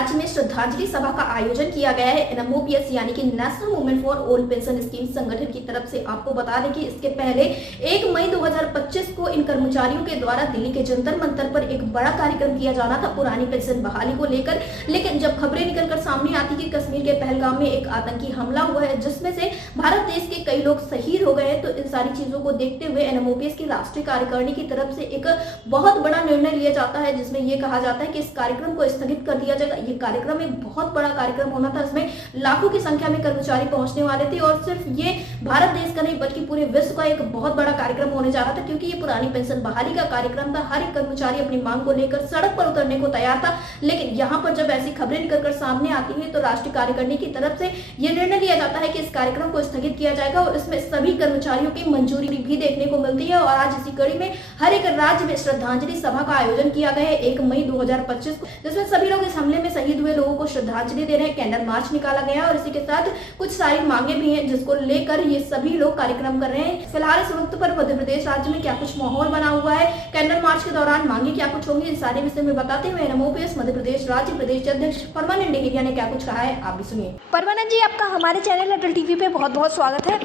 राज्य में श्रद्धांजलि सभा का आयोजन किया गया है। एनएमओपीएस यानी कि national movement for old pension scheme संगठन की तरफ से आपको बता दें कि इसके पहले 1 मई 2025 को इन कर्मचारियों के द्वारा दिल्ली के जंतर मंतर पर एक बड़ा कार्यक्रम किया जाना था पुरानी पेंशन बहाली को लेकर। लेकिन जब खबरें निकलकर सामने आती कि कश्मीर के पहलगाम में एक आतंकी हमला हुआ है जिसमें से भारत देश के कई लोग शहीद हो गए हैं, तो इन सारी चीजों को देखते हुए एनएमओपीएस की राष्ट्रीय कार्यकारिणी की तरफ से एक बहुत बड़ा निर्णय लिया जाता है जिसमें यह कहा जाता है कि इस कार्यक्रम को स्थगित कर दिया जाएगा। ये कार्यक्रम एक बहुत बड़ा कार्यक्रम होना था, इसमें लाखों की संख्या में कर्मचारी पहुंचने वाले थे और सिर्फ ये भारत देश का नहीं बल्कि पूरे विश्व का एक बहुत बड़ा कार्यक्रम होने जा रहा था, क्योंकि ये पुरानी पेंशन बहाली का कार्यक्रम था। हर एक कर्मचारी अपनी मांग को लेकर सड़क पर उतरने को तैयार था। लेकिन यहाँ पर जब ऐसी खबरें निकलकर सामने आती है तो राष्ट्रीय कार्यकारिणी की तरफ से यह निर्णय लिया जाता है कि इस कार्यक्रम को स्थगित किया जाएगा और इसमें सभी कर्मचारियों की मंजूरी भी देखने को मिलती है। और आज इसी कड़ी में हर एक राज्य में श्रद्धांजलि सभा का आयोजन किया गया है 1 मई 2025 को, जिसमें सभी लोग इस हमले में शहीद हुए लोगों को श्रद्धांजलि दे रहे हैं। कैंडल मार्च निकाला गया और इसी के साथ कुछ सारी मांगे भी हैं जिसको लेकर ये सभी लोग कार्यक्रम कर रहे हैं। फिलहाल इस वक्त पर मध्य प्रदेश राज्य में क्या कुछ माहौल बना हुआ है, कैंडल मार्च के दौरान मांगे क्या कुछ होंगी, इस सारे विषय में बताते हुए एनएमओपीएस मध्य प्रदेश राज्य प्रदेश अध्यक्ष परमानंद डेहरिया ने क्या कुछ कहा है, आप भी सुनिए। परमानंद जी, आपका हमारे चैनल अटल टीवी पे बहुत बहुत स्वागत है।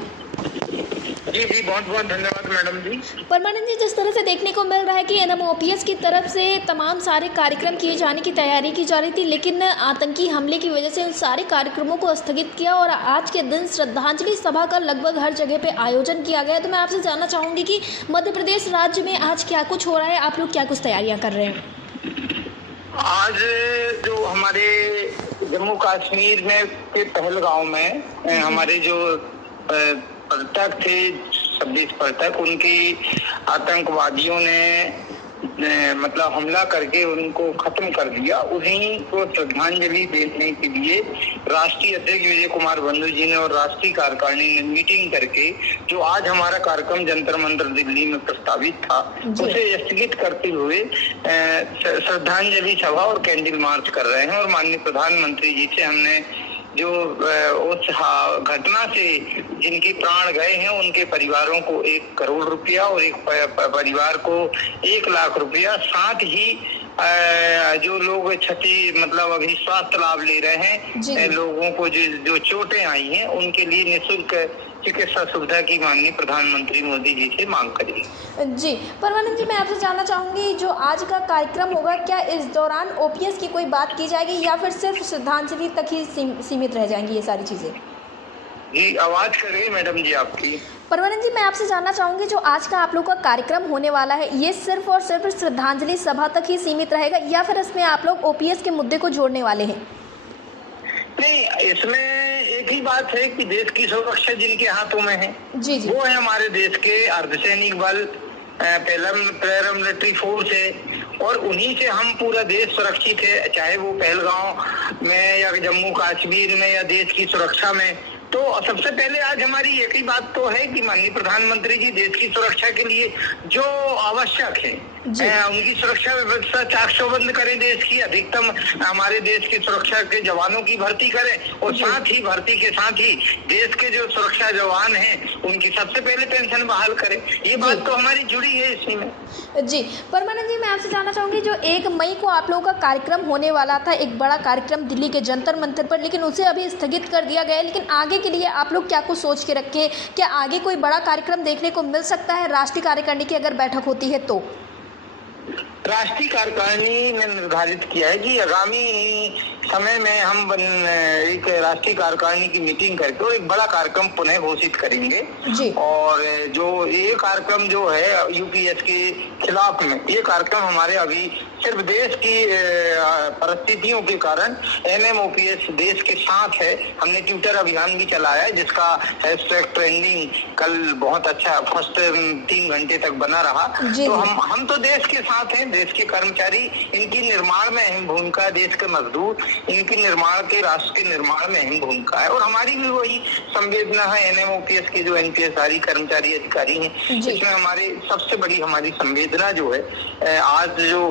जी बहुत बहुत धन्यवाद मैडम जी। परमानंद जी, जिस तरह से देखने को मिल रहा है कि एनएमओपीएस की तरफ से तमाम सारे कार्यक्रम किए जाने की तैयारी की जा रही थी, लेकिन आतंकी हमले की वजह से उन सारे कार्यक्रमों को स्थगित किया और आज के दिन श्रद्धांजलि सभा का लगभग हर जगह पे आयोजन किया गया। तो मैं आपसे जानना चाहूँगी कि मध्य प्रदेश राज्य में आज क्या कुछ हो रहा है, आप लोग क्या कुछ तैयारियाँ कर रहे हैं? आज जो हमारे जम्मू कश्मीर में के पहलगांव में हमारे जो पर्यटक थे 26 पर्यटक, उनकी आतंकवादियों ने मतलब हमला करके उनको खत्म कर दिया। उन्हीं को श्रद्धांजलि देने के लिए राष्ट्रीय अध्यक्ष विजय कुमार बंधु जी ने और राष्ट्रीय कार्यकारिणी ने मीटिंग करके जो आज हमारा कार्यक्रम जंतर मंतर दिल्ली में प्रस्तावित था उसे स्थगित करते हुए श्रद्धांजलि सभा और कैंडल मार्च कर रहे हैं। और माननीय प्रधानमंत्री जी से हमने जो उस घटना से जिनके प्राण गए हैं उनके परिवारों को 1 करोड़ रुपया और एक परिवार को 1 लाख रुपया, साथ ही जो लोग क्षति मतलब अभी स्वास्थ्य लाभ ले रहे हैं लोगों को जो चोटें आई हैं उनके लिए निःशुल्क चिकित्सा सुविधा की माननीय प्रधानमंत्री मोदी जी से मांग करी। जी परमानंद जी, मैं आपसे जानना चाहूंगी जो आज का कार्यक्रम होगा क्या इस दौरान ओपीएस की कोई बात की जाएगी या फिर सिर्फ श्रद्धांजलि तक ही सीमित रह जाएंगी ये सारी चीजें? जी आवाज कर रही मैडम जी आपकी। परमानंद जी, मैं आपसे जानना चाहूंगी जो आज का आप लोग का कार्यक्रम होने वाला है ये सिर्फ और सिर्फ श्रद्धांजलि सभा तक ही सीमित रहेगा या फिर इसमें आप लोग ओपीएस के मुद्दे को जोड़ने वाले हैं? नहीं, इसमें एक ही बात है कि देश की सुरक्षा जिनके हाथों में है जी जी। वो है हमारे देश के अर्धसैनिक बल, पैरामिलिट्री फोर्स है और उन्हीं से हम पूरा देश सुरक्षित है, चाहे वो पहलगांव में या जम्मू कश्मीर में या देश की सुरक्षा में। तो सबसे पहले आज हमारी एक ही बात तो है कि माननीय प्रधानमंत्री जी देश की सुरक्षा के लिए जो आवश्यक है उनकी सुरक्षा व्यवस्था चाकचौबंद करें, देश की अधिकतम हमारे देश की सुरक्षा के जवानों की भर्ती करें और साथ ही भर्ती के साथ ही देश के जो सुरक्षा जवान हैं उनकी सबसे पहले पेंशन बहाल करें। ये बात तो हमारी जुड़ी है इसी में। जी परमानंद जी, मैं आपसे जानना चाहूँगी जो 1 मई को आप लोगों का कार्यक्रम होने वाला था, एक बड़ा कार्यक्रम दिल्ली के जंतर मंतर पर, लेकिन उसे अभी स्थगित कर दिया गया है, लेकिन आगे के लिए आप लोग क्या कुछ सोच के रखे, क्या आगे कोई बड़ा कार्यक्रम देखने को मिल सकता है राष्ट्रीय कार्यकारिणी की अगर बैठक होती है तो? राष्ट्रीय कार्यकारिणी ने निर्धारित किया है कि आगामी समय में हम एक राष्ट्रीय कार्यकारिणी की मीटिंग करके और एक बड़ा कार्यक्रम पुनः घोषित करेंगे जी। और जो ये कार्यक्रम जो है यूपीएस के खिलाफ में ये कार्यक्रम हमारे अभी सिर्फ देश की परिस्थितियों के कारण एनएमओपीएस देश के साथ है। हमने ट्विटर अभियान भी चलाया है जिसका हैशटैग ट्रेंडिंग कल बहुत अच्छा फर्स्ट 3 घंटे तक बना रहा। तो हम तो देश के साथ हैं, देश के कर्मचारी इनकी निर्माण में अहम भूमिका, देश के मजदूर इनकी निर्माण के राष्ट्र के निर्माण में अहम भूमिका है और हमारी भी वही संवेदना है। एनएमओपीएस के जो एनपीएसआरई कर्मचारी अधिकारी हैं इसमें हमारी सबसे बड़ी हमारी संवेदना जो है आज जो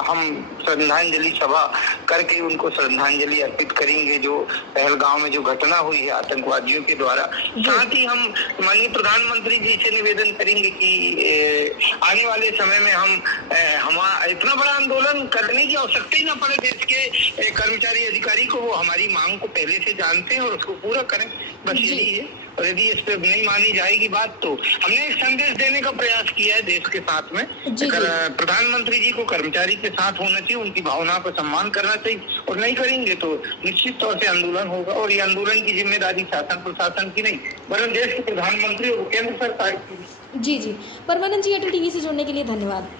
हम श्रद्धांजलि सभा करके उनको श्रद्धांजलि अर्पित करेंगे जो पहलगांव में जो घटना हुई है आतंकवादियों के द्वारा। साथ ही हम माननीय प्रधानमंत्री जी से निवेदन करेंगे कि आने वाले समय में हम इतना बड़ा आंदोलन करने की आवश्यकता ही ना पड़े। देश के कर्मचारी अधिकारी को वो हमारी मांग को पहले से जानते हैं और उसको पूरा करें, बस यही है। और यदि इस पे नहीं मानी जाएगी बात, तो हमने एक संदेश देने का प्रयास किया है देश के साथ में। प्रधानमंत्री जी को कर्मचारी के साथ होना चाहिए, उनकी भावनाओं का सम्मान करना चाहिए, और नहीं करेंगे तो निश्चित तौर से आंदोलन होगा। और ये आंदोलन की जिम्मेदारी शासन प्रशासन की नहीं, वरन देश के प्रधानमंत्री और केंद्र सरकार की। जी, परमानंद जी, एयरटेल टीवी से जुड़ने के लिए धन्यवाद।